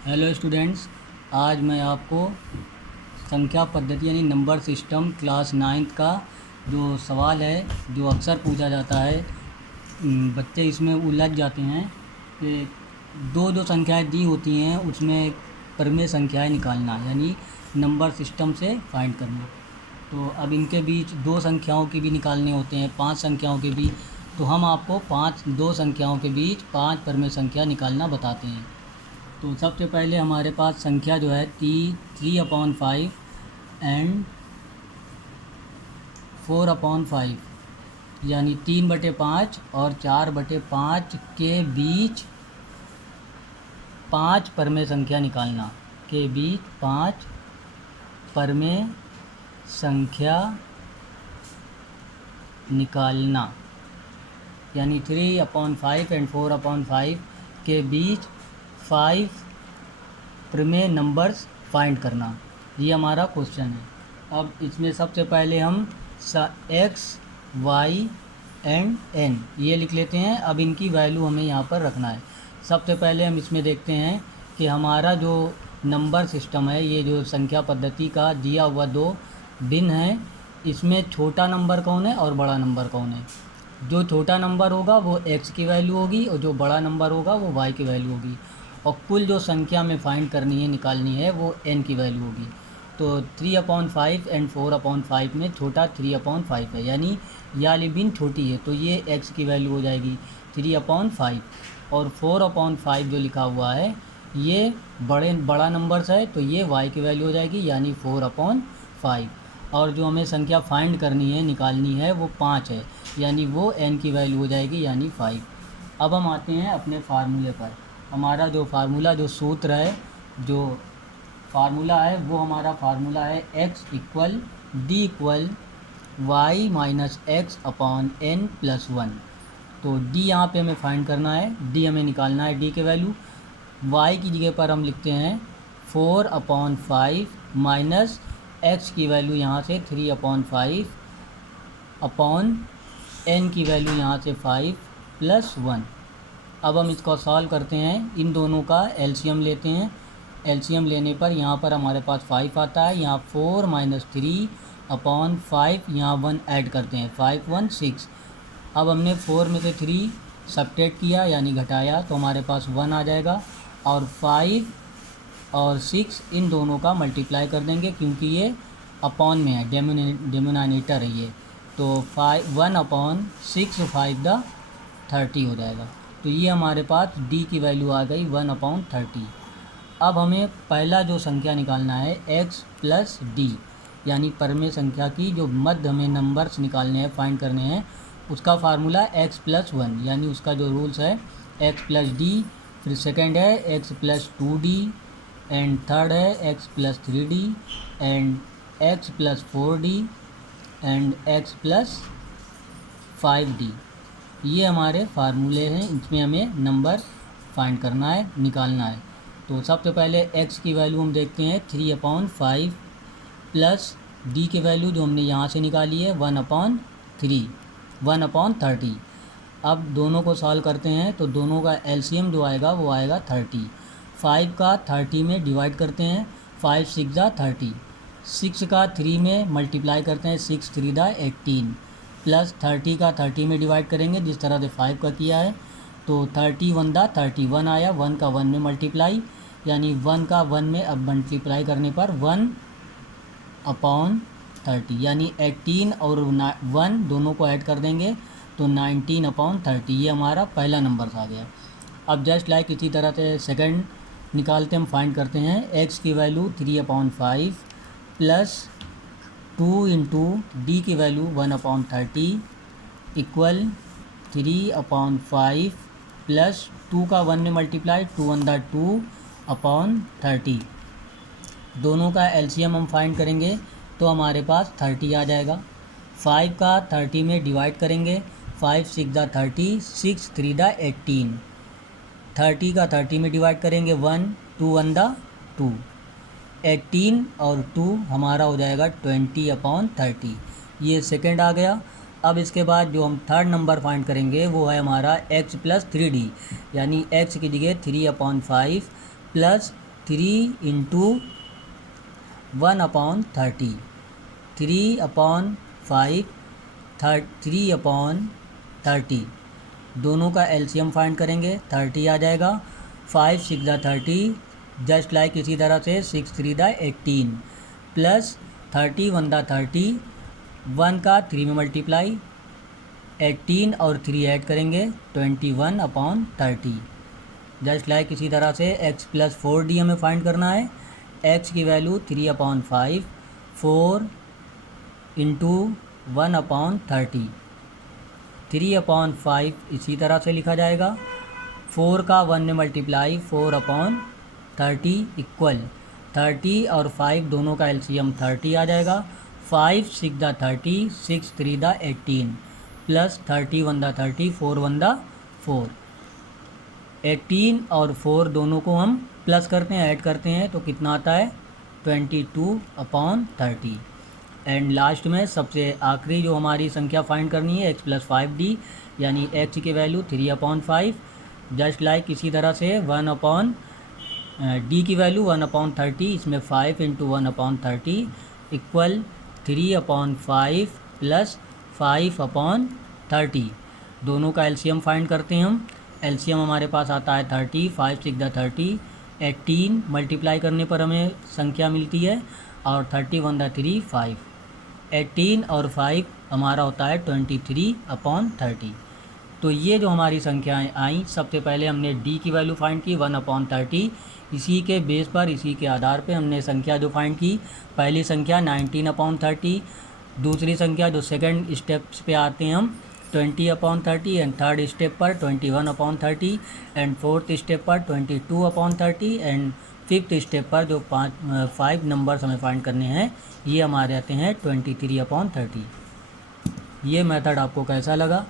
Hello students. आज मैं आपको संख्या पद्धति यानी नंबर सिस्टम क्लास 9th का जो सवाल है जो अक्सर पूछा जाता है, बच्चे इसमें उलझ जाते हैं कि दो जो संख्याएं दी होती हैं उसमें परिमेय संख्याएं निकालना यानी नंबर सिस्टम से फाइंड करना। तो अब इनके बीच दो संख्याओं के भी निकालने होते हैं, पांच संख्याओं के भी। तो हम आपको दो संख्याओं के बीच पांच परिमेय संख्या निकालना बताते हैं। तो सबसे पहले हमारे पास संख्या जो है 3/5 एंड 4/5 यानी 3/5 और 4/5 के बीच पांच परिमेय संख्या निकालना, के बीच पांच परिमेय संख्या निकालना यानी 3/5 एंड 4/5 के बीच 5 परिमेय नंबर्स फाइंड करना, ये हमारा क्वेश्चन है। अब इसमें सबसे पहले हम x, y एंड n ये लिख लेते हैं। अब इनकी वैल्यू हमें यहाँ पर रखना है। सबसे पहले हम इसमें देखते हैं कि हमारा जो नंबर सिस्टम है, ये जो संख्या पद्धति का दिया हुआ दो भिन्न है, इसमें छोटा नंबर कौन है और बड़ा नंबर कौन है। जो छोटा नंबर होगा वो x की वैल्यू होगी और जो बड़ा नंबर होगा वो y की वैल्यू होगी, और कुल जो संख्या में फाइंड करनी है, निकालनी है, वो n की वैल्यू होगी। तो 3/5 एंड 4/5 में छोटा 3/5 है, यानी यह वाली भिन्न छोटी है, तो ये x की वैल्यू हो जाएगी 3/5। और 4/5 जो लिखा हुआ है ये बड़ा नंबर्स है, तो ये y की वैल्यू हो जाएगी यानी 4/5। और जो हमें संख्या फाइंड करनी है, निकालनी है, वो 5 है, यानी वो n की वैल्यू हो जाएगी यानी 5। अब हम आते हैं अपने फार्मूले पर। हमारा जो फार्मूला, जो सूत्र है, जो फार्मूला है, वो हमारा फार्मूला है x equal D equal Y minus X upon n plus 1। तो d यहाँ पे हमें फाइंड करना है, d हमें निकालना है, d के वैल्यू। y की जगह पर हम लिखते हैं 4/5 माइनस x की वैल्यू यहाँ से 3/5 अपॉन n की वैल्यू यहाँ से 5 प्लस 1। अब हम इसको सॉल्व करते हैं, इन दोनों का एलसीएम लेते हैं। एलसीएम लेने पर यहाँ पर हमारे पास 5 आता है, यहाँ 4 माइनस 3/5, यहाँ 1 ऐड करते हैं, 5 1 6। अब हमने 4 में से 3 सब्ट्रैक्ट किया यानी घटाया, तो हमारे पास 1 आ जाएगा। और 5 और 6 इन दोनों का मल्टीप्लाई कर देंगे, क्योंकि ये अपॉन में है, डिनोमिनेटर है ये। तो 1/6 5 हो जाएगा। तो ये हमारे पास d की वैल्यू आ गई 1/30। अब हमें पहला जो संख्या निकालना है x प्लस डी, यानी परिमेय संख्या की जो मध्य हमें नंबर्स निकालने हैं, फाइंड करने हैं, उसका फार्मूला x प्लस 1, यानी उसका जो रूल्स है x प्लस डी। फिर सेकेंड है x plus 2d and third है x plus 3d and x plus 4d and x plus 5d। ये हमारे फार्मूले हैं, इसमें हमें नंबर फाइंड करना है, निकालना है। तो सबसे पहले x की वैल्यू हम देखते हैं 3/5 प्लस d की वैल्यू जो हमने यहाँ से निकाली है 1/3 1/30। अब दोनों को सॉल्व करते हैं, तो दोनों का एलसीएम जो आएगा वो आएगा 30। 5 का 30 में डिवाइड करते हैं, 5 6 30। 6 का 3 में मल्टीप्लाई करते हैं, 6 3 18 प्लस 30 का 30 में डिवाइड करेंगे, जिस तरह से 5 का किया है। तो 31 31 आया, 1 का 1 में मल्टीप्लाई, यानी 1 का 1 में अब मल्टीप्लाई करने पर 1/30, यानी 18 और 1 दोनों को ऐड कर देंगे तो 19/30। ये हमारा पहला नंबर आ गया। अब जस्ट लाइक इसी तरह से सेकंड निकालते हम, फाइंड करते हैं x की वैल्यू 3/5 प्लस 2 इंटू डी की वैल्यू 1/30 इक्वल 3/5 प्लस 2 का 1 में मल्टीप्लाई, 2/2/30। दोनों का एलसीएम हम फाइंड करेंगे तो हमारे पास 30 आ जाएगा। 5 का 30 में डिवाइड करेंगे, 5 6 30, 6 3 18। 30 का 30 में डिवाइड करेंगे 1 2 1 2, 18 और 2 हमारा हो जाएगा 20/30। ये सेकंड आ गया। अब इसके बाद जो हम थर्ड नंबर फाइंड करेंगे वो है हमारा x प्लस 3d, यानी x की जगह 3/5 प्लस 3 इंटू 1/30, 3/5 3/30, दोनों का एलसीएम फाइंड करेंगे, 30 आ जाएगा। 5 6 30, जस्ट लाइक इसी तरह से 6 3 18 प्लस 30 1 30, 1 का 3 में मल्टीप्लाई, 18 और 3 ऐड करेंगे 21/30, जस्ट लाइक इसी तरह से x प्लस 4d हमें फाइंड करना है। x की वैल्यू 3/5, 4 इंटू 1/30, 3/5 इसी तरह से लिखा जाएगा। 4 का 1 में मल्टीप्लाई, 4/30 इक्वल 30 और 5 दोनों का एलसीएम 30 आ जाएगा। 5 6 30, 6 3 18 प्लस 30 1 30, 4 1 4, 18 और 4 दोनों को हम प्लस करते हैं, ऐड करते हैं तो कितना आता है 22/30। एंड लास्ट में सबसे आखिरी जो हमारी संख्या फाइंड करनी है x प्लस 5d, यानी x की वैल्यू 3/5, जस्ट लाइक इसी तरह से d की वैल्यू 1/30, इसमें 5 इंटू 1/30 इक्वल 3/5 प्लस 5/30, दोनों का एलसीएम फाइंड करते हैं हम। एलसीएम हमारे पास आता है 30, 5 6 30, 18 मल्टीप्लाई करने पर हमें संख्या मिलती है और 30 1 3 5, 18 और 5 हमारा होता है 23/30। तो ये जो हमारी संख्याएं आई, सबसे पहले हमने d की वैल्यू फाइंड की 1/30, इसी के बेस पर, इसी के आधार पे हमने संख्या जो फाइंड की, पहली संख्या 19/30, दूसरी संख्या जो सेकंड स्टेप्स पे आते हैं हम 20/30, एंड थर्ड स्टेप पर 21/30, एंड फोर्थ स्टेप पर 22/30, एंड फिफ्थ स्टेप पर जो 5 नंबर्स हमें फाइंड करने हैं, ये हमारे आते हैं 23/30। ये मेथड आपको कैसा लगा?